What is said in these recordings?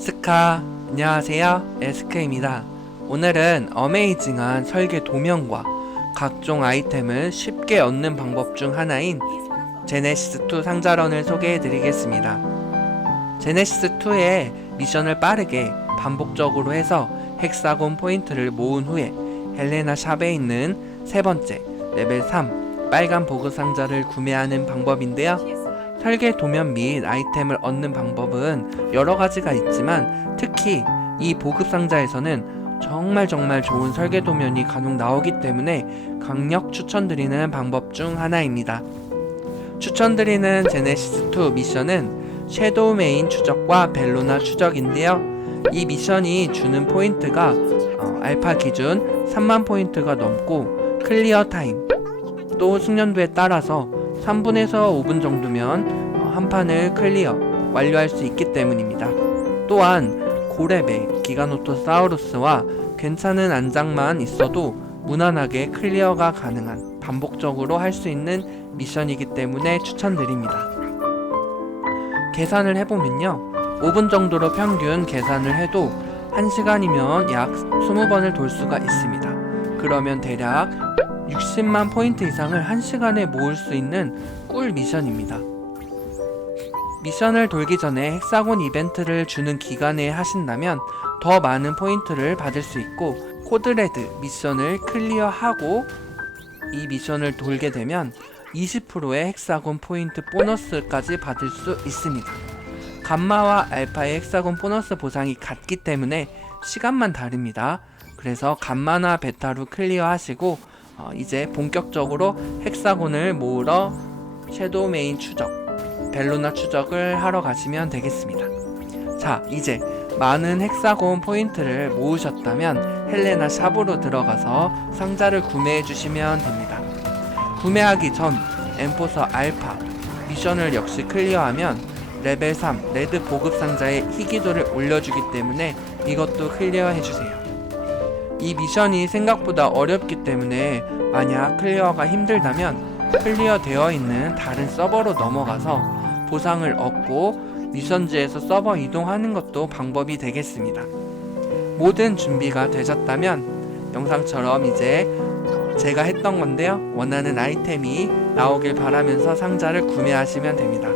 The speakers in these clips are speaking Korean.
스카 안녕하세요. 에스크입니다. 오늘은 어메이징한 설계 도면과 각종 아이템을 쉽게 얻는 방법 중 하나인 제네시스2 상자런을 소개해 드리겠습니다. 제네시스2의 미션을 빠르게 반복적으로 해서 헥사곤 포인트를 모은 후에 헬레나 샵에 있는 세 번째 레벨 3 빨간 보급 상자를 구매하는 방법인데요 설계 도면 및 아이템을 얻는 방법은 여러 가지가 있지만 특히 이 보급 상자에서는 정말 정말 좋은 설계 도면이 간혹 나오기 때문에 강력 추천드리는 방법 중 하나입니다. 추천드리는 제네시스2 미션은 섀도우 메인 추적과 벨로나 추적인데요. 이 미션이 주는 포인트가 어, 알파 기준 3만 포인트가 넘고 클리어 타임 또 숙련도에 따라서 3분에서 5분 정도면 어, 한 판을 클리어 완료할 수 있기 때문입니다. 또한 고레벨 기가노토사우루스와 괜찮은 안장만 있어도 무난하게 클리어가 가능한 반복적으로 할 수 있는 미션이기 때문에 추천드립니다. 계산을 해보면요. 5분 정도로 평균 계산을 해도 1시간이면 약 20번을 돌 수가 있습니다. 그러면 대략 60만 포인트 이상을 1시간에 모을 수 있는 꿀 미션입니다. 미션을 돌기 전에 헥사곤 이벤트를 주는 기간에 하신다면 더 많은 포인트를 받을 수 있고 코드레드 미션을 클리어하고 이 미션을 돌게 되면 20%의 헥사곤 포인트 보너스까지 받을 수 있습니다. 감마와 알파의 헥사곤 보너스 보상이 같기 때문에 시간만 다릅니다. 그래서 감마나 베타로 클리어하시고 어, 이제 본격적으로 헥사곤을 모으러 섀도우 메인 추적, 벨로나 추적을 하러 가시면 되겠습니다. 자, 이제 많은 헥사곤 포인트를 모으셨다면 헬레나 샵으로 들어가서 상자를 구매해 주시면 됩니다. 구매하기 전 엠포서 알파 미션을 역시 클리어하면 레벨 3 레드 보급 상자에 희귀도를 올려주기 때문에 이것도 클리어해 주세요. 이 미션이 생각보다 어렵기 때문에 만약 클리어가 힘들다면 클리어 되어 있는 다른 서버로 넘어가서 보상을 얻고 미션지에서 서버 이동하는 것도 방법이 되겠습니다. 모든 준비가 되셨다면 영상처럼 이제 제가 했던 건데요. 원하는 아이템이 나오길 바라면서 상자를 구매하시면 됩니다.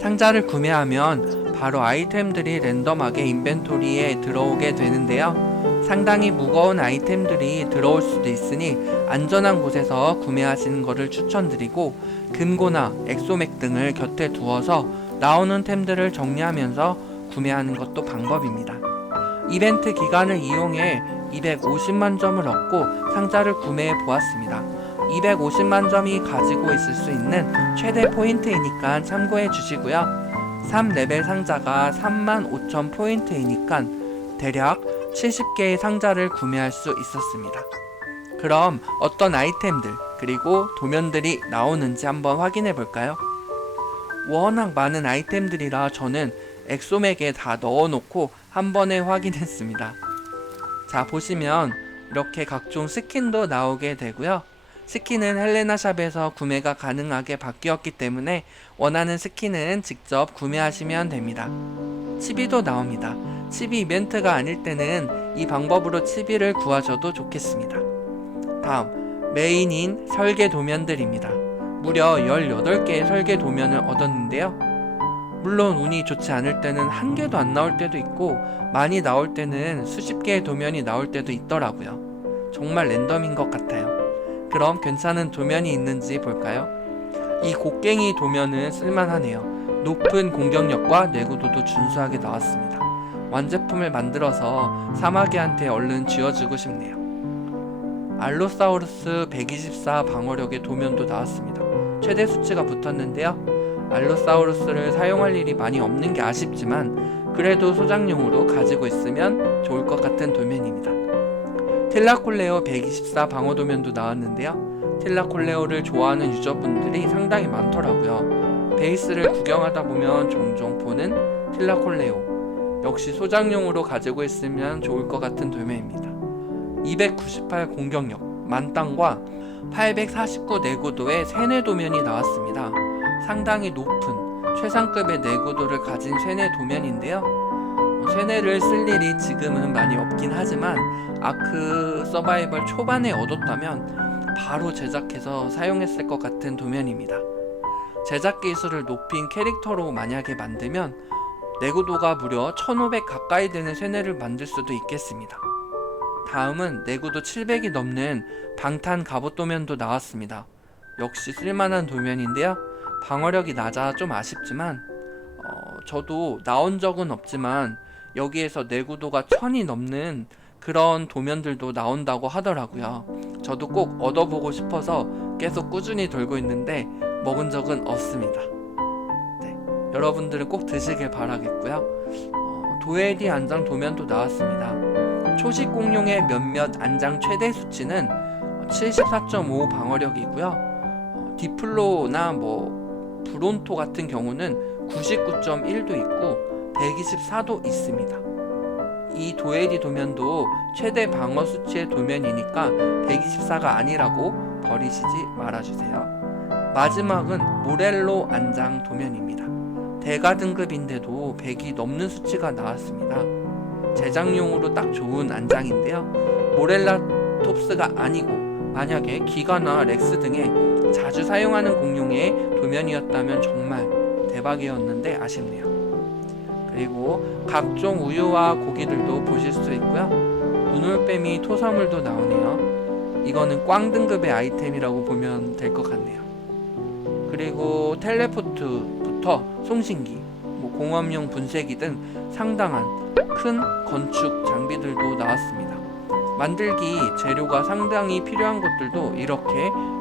상자를 구매하면 바로 아이템들이 랜덤하게 인벤토리에 들어오게 되는데요. 상당히 무거운 아이템들이 들어올 수도 있으니 안전한 곳에서 구매하시는 것을 추천드리고 금고나 엑소맥 등을 곁에 두어서 나오는 템들을 정리하면서 구매하는 것도 방법입니다. 이벤트 기간을 이용해 250만 점을 얻고 상자를 구매해 보았습니다. 250만 점이 가지고 있을 수 있는 최대 포인트이니까 참고해 주시고요. 3레벨 상자가 3만 5천 포인트이니까 대략 70개의 상자를 구매할 수 있었습니다. 그럼 어떤 아이템들 그리고 도면들이 나오는지 한번 확인해 볼까요? 워낙 많은 아이템들이라 저는 엑소맥에 다 넣어놓고 한 번에 확인했습니다. 자 보시면 이렇게 각종 스킨도 나오게 되고요. 스킨은 헬레나샵에서 구매가 가능하게 바뀌었기 때문에 원하는 스킨은 직접 구매하시면 됩니다. 치비도 나옵니다. 치비 이벤트가 아닐 때는 이 방법으로 치비를 구하셔도 좋겠습니다. 다음 메인인 설계 도면들입니다. 무려 18개의 설계 도면을 얻었는데요. 물론 운이 좋지 않을 때는 한 개도 안 나올 때도 있고 많이 나올 때는 수십 개의 도면이 나올 때도 있더라고요. 정말 랜덤인 것 같아요. 그럼 괜찮은 도면이 있는지 볼까요? 이 곡괭이 도면은 쓸만하네요. 높은 공격력과 내구도도 준수하게 나왔습니다. 완제품을 만들어서 사마귀한테 얼른 쥐어주고 싶네요. 알로사우루스 124 방어력의 도면도 나왔습니다. 최대 수치가 붙었는데요. 알로사우루스를 사용할 일이 많이 없는 게 아쉽지만 그래도 소장용으로 가지고 있으면 좋을 것 같은 도면입니다. 틸라콜레오 124 방어 도면도 나왔는데요. 틸라콜레오를 좋아하는 유저분들이 상당히 많더라고요. 베이스를 구경하다 보면 종종 보는 틸라콜레오. 역시 소장용으로 가지고 있으면 좋을 것 같은 도면입니다. 298 공격력, 만땅과 849 내구도의 세뇌 도면이 나왔습니다. 상당히 높은 최상급의 내구도를 가진 쇠뇌 도면인데요. 어, 쇠뇌를 쓸 일이 지금은 많이 없긴 하지만 아크 서바이벌 초반에 얻었다면 바로 제작해서 사용했을 것 같은 도면입니다. 제작 기술을 높인 캐릭터로 만약에 만들면 내구도가 무려 1500 가까이 되는 쇠뇌를 만들 수도 있겠습니다. 다음은 내구도 700이 넘는 방탄 갑옷 도면도 나왔습니다. 역시 쓸만한 도면인데요. 방어력이 낮아 좀 아쉽지만 어, 저도 나온 적은 없지만 여기에서 내구도가 1000이 넘는 그런 도면들도 나온다고 하더라고요. 저도 꼭 얻어보고 싶어서 계속 꾸준히 돌고 있는데 먹은 적은 없습니다. 네, 여러분들은 꼭 드시길 바라겠고요. 어, 도에디 안장 도면도 나왔습니다. 초식 공룡의 몇몇 안장 최대 수치는 74.5 방어력이고요. 어, 디플로나 뭐 브론토 같은 경우는 99.1도 있고 124도 있습니다. 이 도에디 도면도 최대 방어 수치의 도면이니까 124가 아니라고 버리시지 말아주세요. 마지막은 모렐로 안장 도면입니다. 대가 등급인데도 100이 넘는 수치가 나왔습니다. 제작용으로 딱 좋은 안장인데요. 모렐라 톱스가 아니고 만약에 기가나 렉스 등의 자주 사용하는 공룡의 도면이었다면 정말 대박이었는데 아쉽네요. 그리고 각종 우유와 고기들도 보실 수 있고요. 눈올빼미 토사물도 나오네요. 이거는 꽝 등급의 아이템이라고 보면 될 것 같네요. 그리고 텔레포트부터 송신기, 뭐 공업용 분쇄기 등 상당한 큰 건축 장비들도 나왔습니다. 만들기 재료가 상당히 필요한 것들도 이렇게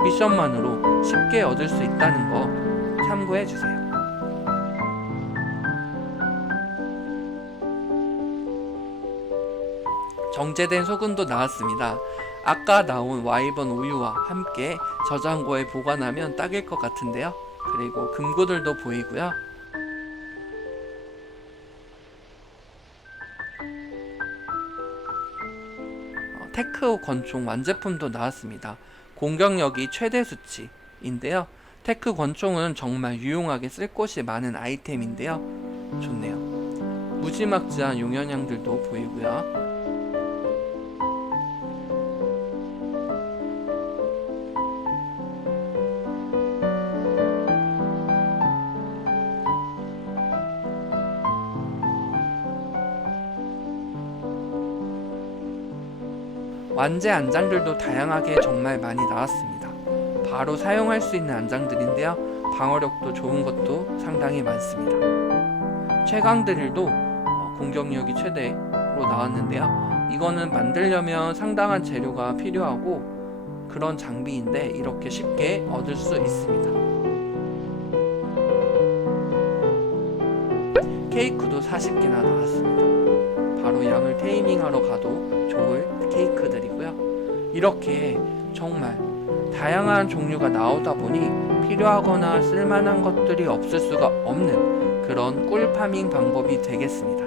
미션만으로 쉽게 얻을 수 있다는 거 참고해 주세요. 정제된 소금도 나왔습니다. 아까 나온 와이번 우유와 함께 저장고에 보관하면 딱일 것 같은데요. 그리고 금고들도 보이고요. 테크 권총 완제품도 나왔습니다. 공격력이 최대 수치인데요. 테크 권총은 정말 유용하게 쓸 곳이 많은 아이템인데요. 좋네요. 무지막지한 용연양들도 보이고요. 완제 안장들도 다양하게 정말 많이 나왔습니다. 바로 사용할 수 있는 안장들인데요. 방어력도 좋은 것도 상당히 많습니다. 최강 드릴도 어, 공격력이 최대로 나왔는데요. 이거는 만들려면 상당한 재료가 필요하고 그런 장비인데 이렇게 쉽게 얻을 수 있습니다. 케이크도 40개나 나왔습니다. 바로 양을 테이밍하러 가도 좋을 케이크들이고요. 이렇게 정말 다양한 종류가 나오다 보니 필요하거나 쓸만한 것들이 없을 수가 없는 그런 꿀 파밍 방법이 되겠습니다.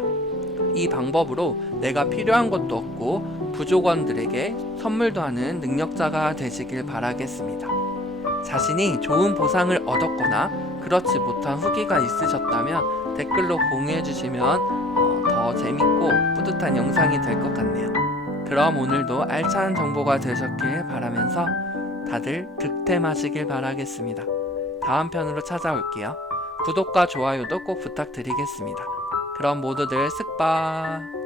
이 방법으로 내가 필요한 것도 얻고 부족원들에게 선물도 하는 능력자가 되시길 바라겠습니다. 자신이 좋은 보상을 얻었거나 그렇지 못한 후기가 있으셨다면 댓글로 공유해 주시면 어, 더 재밌고 뿌듯한 영상이 될 것 같네요. 그럼 오늘도 알찬 정보가 되셨길 바라면서 다들 득템하시길 바라겠습니다. 다음 편으로 찾아올게요. 구독과 좋아요도 꼭 부탁드리겠습니다. 그럼 모두들 쓱바